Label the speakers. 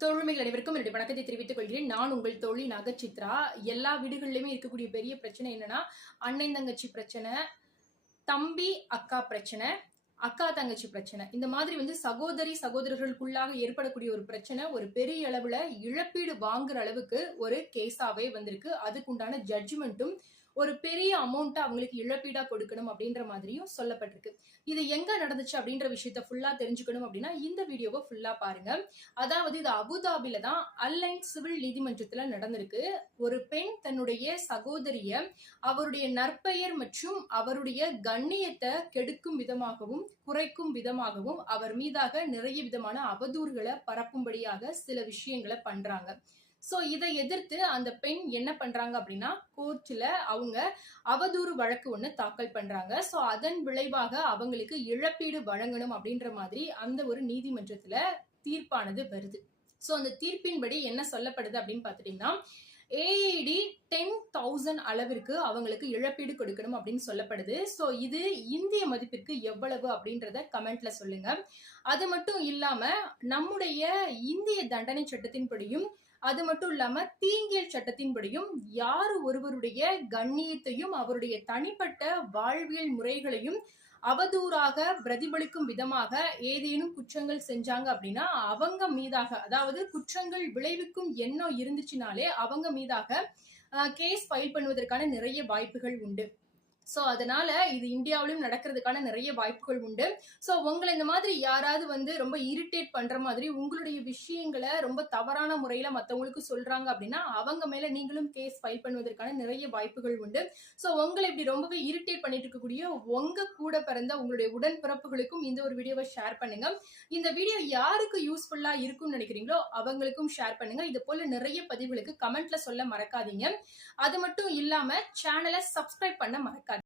Speaker 1: தோழமைகள் அனைவருக்கும் என்னுடைய வணக்கத்தை தெரிவித்துக் கொள்கிறேன். நான் உங்கள் தோழி நகச்சித்ரா. எல்லா வீடுகளிலுமே இருக்கக்கூடிய பெரிய பிரச்சனை என்னன்னா அண்ணன் தங்கச்சி பிரச்சனை தம்பி அக்கா பிரச்சனை அக்கா தங்கச்சி பிரச்சனை. இந்த மாதிரி வந்து சகோதரி சகோதரர்களுக்குள்ளாக ஏற்படக்கூடிய ஒரு பிரச்சனை ஒரு பெரிய அளவுல இழப்பீடு வாங்குற அளவுக்கு ஒரு கேஸாவே வந்திருக்கு. அதுக்குண்டான ஜட்ஜ்மெண்ட்டும் ஒரு பெரிய அமௌண்ட்டை அவங்களுக்கு இழப்பீடா கொடுக்கணும் அப்படின்ற மாதிரியும் சொல்லப்பட்டிருக்கு. இது எங்க நடந்துச்சு அப்படின்ற விஷயத்த ஃபுல்லா தெரிஞ்சுக்கணும் அப்படின்னா இந்த வீடியோவை ஃபுல்லா பாருங்க. அதாவது இது அபுதாபில தான் அல்லைன் சிவில் நீதிமன்றத்துல நடந்திருக்கு. ஒரு பெண் தன்னுடைய சகோதரிய அவருடைய நற்பெயர் மற்றும் அவருடைய கண்ணியத்தை கெடுக்கும் விதமாகவும் குறைக்கும் விதமாகவும் அவர் மீதாக நிறைய விதமான அவதூறுகளை பரப்பும்படியாக சில விஷயங்களை பண்றாங்க. ஸோ இதை எதிர்த்து அந்த பெண் என்ன பண்றாங்க அப்படின்னா கோர்ட்ல அவங்க அவதூறு வழக்கு ஒன்று தாக்கல் பண்றாங்க. ஸோ அதன் விளைவாக அவங்களுக்கு இழப்பீடு வழங்கணும் அப்படின்ற மாதிரி அந்த ஒரு நீதிமன்றத்துல தீர்ப்பானது வருது. ஸோ அந்த தீர்ப்பின்படி என்ன சொல்லப்படுது அப்படின்னு பார்த்துட்டிங்கன்னா ஏஐடி டென் தௌசண்ட் அளவிற்கு அவங்களுக்கு இழப்பீடு கொடுக்கணும் அப்படின்னு சொல்லப்படுது. ஸோ இது இந்திய மதிப்பிற்கு எவ்வளவு அப்படின்றத கமெண்ட்ல சொல்லுங்க. அது மட்டும் இல்லாம நம்முடைய இந்திய தண்டனை சட்டத்தின்படியும் அது மட்டும் இல்லாம தீங்கியல் சட்டத்தின்படியும் யார் ஒருவருடைய கண்ணியத்தையும் அவருடைய தனிப்பட்ட வாழ்வியல் முறைகளையும் அவதூறாக பிரதிபலிக்கும் விதமாக ஏதேனும் குற்றங்கள் செஞ்சாங்க அப்படின்னா அவங்க மீதாக அதாவது குற்றங்கள் விளைவிக்கும் எண்ணம் இருந்துச்சுனாலே அவங்க மீதாக கேஸ் ஃபைல் பண்ணுவதற்கான நிறைய வாய்ப்புகள் உண்டு. ஸோ அதனால இது இந்தியாவிலும் நடக்கிறதுக்கான நிறைய வாய்ப்புகள் உண்டு. ஸோ உங்களை இந்த மாதிரி யாராவது வந்து ரொம்ப இரிட்டேட் பண்ற மாதிரி உங்களுடைய விஷயங்களை ரொம்ப தவறான முறையில மற்றவங்களுக்கு சொல்றாங்க அப்படின்னா அவங்க மேல நீங்களும் கேஸ் ஃபைல் பண்ணுவதற்கான நிறைய வாய்ப்புகள் உண்டு. ஸோ உங்களை இப்படி ரொம்பவே இரிட்டேட் பண்ணிட்டு இருக்கக்கூடிய உங்க கூட பிறந்த உங்களுடைய உடன்பிறப்புகளுக்கும் இந்த ஒரு வீடியோவை ஷேர் பண்ணுங்க. இந்த வீடியோ யாருக்கு யூஸ்ஃபுல்லா இருக்கும்னு நினைக்கிறீங்களோ அவங்களுக்கும் ஷேர் பண்ணுங்க. இது போல நிறைய பதிவுகளுக்கு கமெண்ட்ல சொல்ல மறக்காதீங்க. அது மட்டும் இல்லாம சேனலை சப்ஸ்கிரைப் பண்ண மறக்காது